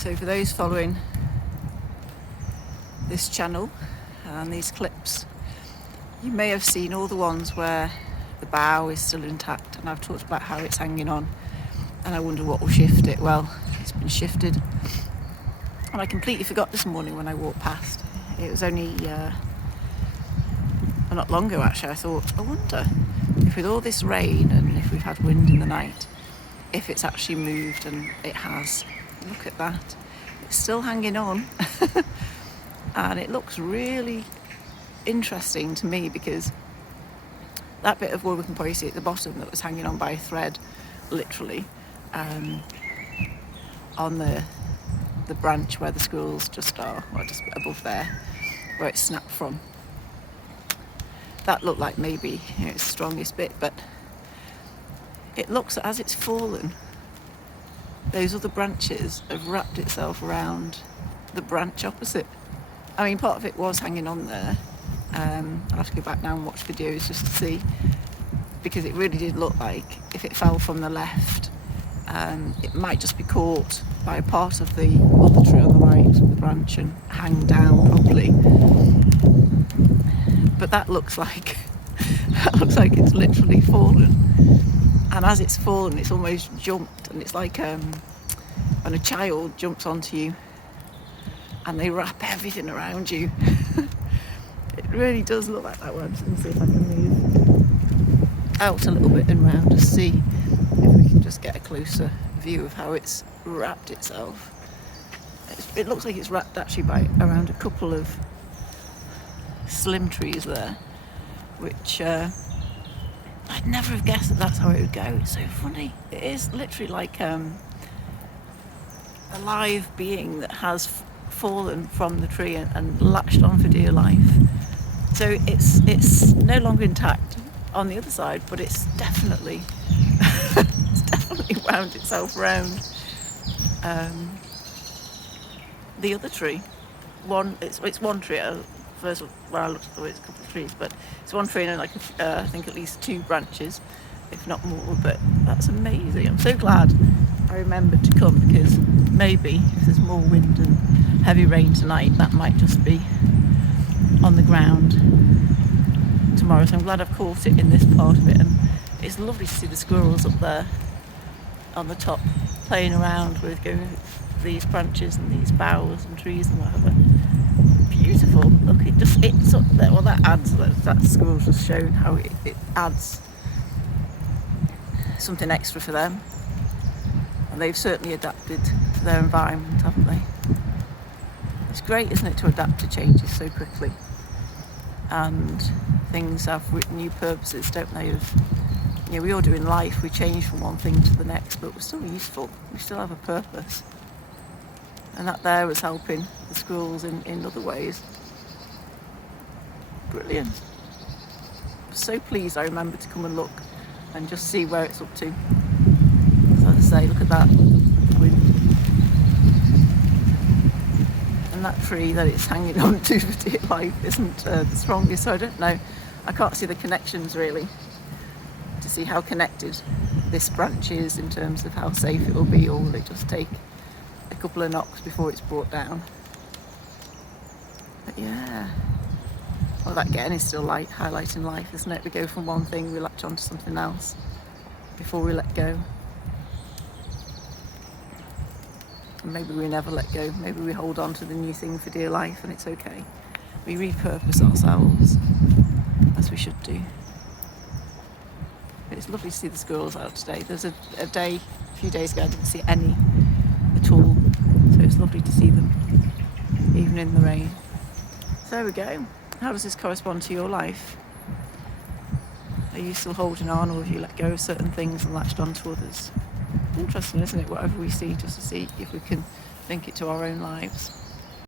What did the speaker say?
So for those following this channel and these clips, you may have seen all the ones where the bough is still intact, and I've talked about how it's hanging on, and I wonder what will shift it. Well, it's been shifted, and I completely forgot this morning when I walked past. It was only not long ago actually. I thought, I wonder if with all this rain and if we've had wind in the night, if it's actually moved, and it has. Look at that, it's still hanging on. And it looks really interesting to me because that bit of wood we can probably see at the bottom that was hanging on by a thread, literally, on the branch where the squirrels just are, or just above there, where it's snapped from. That looked like maybe its strongest bit, but it looks as it's fallen, those other branches have wrapped itself around the branch opposite. I mean, part of it was hanging on there. I'll have to go back now and watch videos just to see, because it really did look like if it fell from the left, it might just be caught by a part of the other tree on the right of the branch and hang down properly. But that looks like it's literally fallen. And as it's fallen, it's almost jumped, and it's like when a child jumps onto you and they wrap everything around you. It really does look like that one. Let me see if I can move out a little bit and round to see if we can just get a closer view of how it's wrapped itself. It looks like it's wrapped actually by around a couple of slim trees there, which I'd never have guessed that that's how it would go. It's so funny. It is literally like a live being that has fallen from the tree and latched on for dear life. So it's no longer intact on the other side, but it's definitely wound itself around the other tree. It's one tree. First, when I looked at it's a couple of trees, but it's one tree and like I think at least 2 branches, if not more. But that's amazing. I'm so glad I remembered to come, because maybe if there's more wind and heavy rain tonight, that might just be on the ground tomorrow. So I'm glad I've caught it in this part of it, and it's lovely to see the squirrels up there on the top playing around with these branches and these boughs and trees and whatever. Beautiful. Look, it's up there. Well, that adds, that squirrel's just shown how it adds something extra for them, and they've certainly adapted to their environment, haven't they? It's great, isn't it, to adapt to changes so quickly, and things have new purposes, don't they? We all do in life. We change from one thing to the next, but we're still useful. We still have a purpose. And that there was helping the squirrels in other ways. Brilliant. So pleased I remembered to come and look and just see where it's up to. So as I say, look at that with the wind. And that tree that it's hanging on to for dear life isn't the strongest, so I don't know. I can't see the connections really to see how connected this branch is in terms of how safe it will be, or will it just take a couple of knocks before it's brought down. But yeah, well, that again is still highlighting life, isn't it? We go from one thing, we latch on to something else before we let go. And maybe we never let go. Maybe we hold on to the new thing for dear life, and it's okay. We repurpose ourselves, as we should do. But it's lovely to see the squirrels out today. There's a few days ago I didn't see any at all, so it's lovely to see them even in the rain. So there we go. How does this correspond to your life? Are you still holding on, or have you let go of certain things and latched on to others? Interesting, isn't it? Whatever we see, just to see if we can link it to our own lives.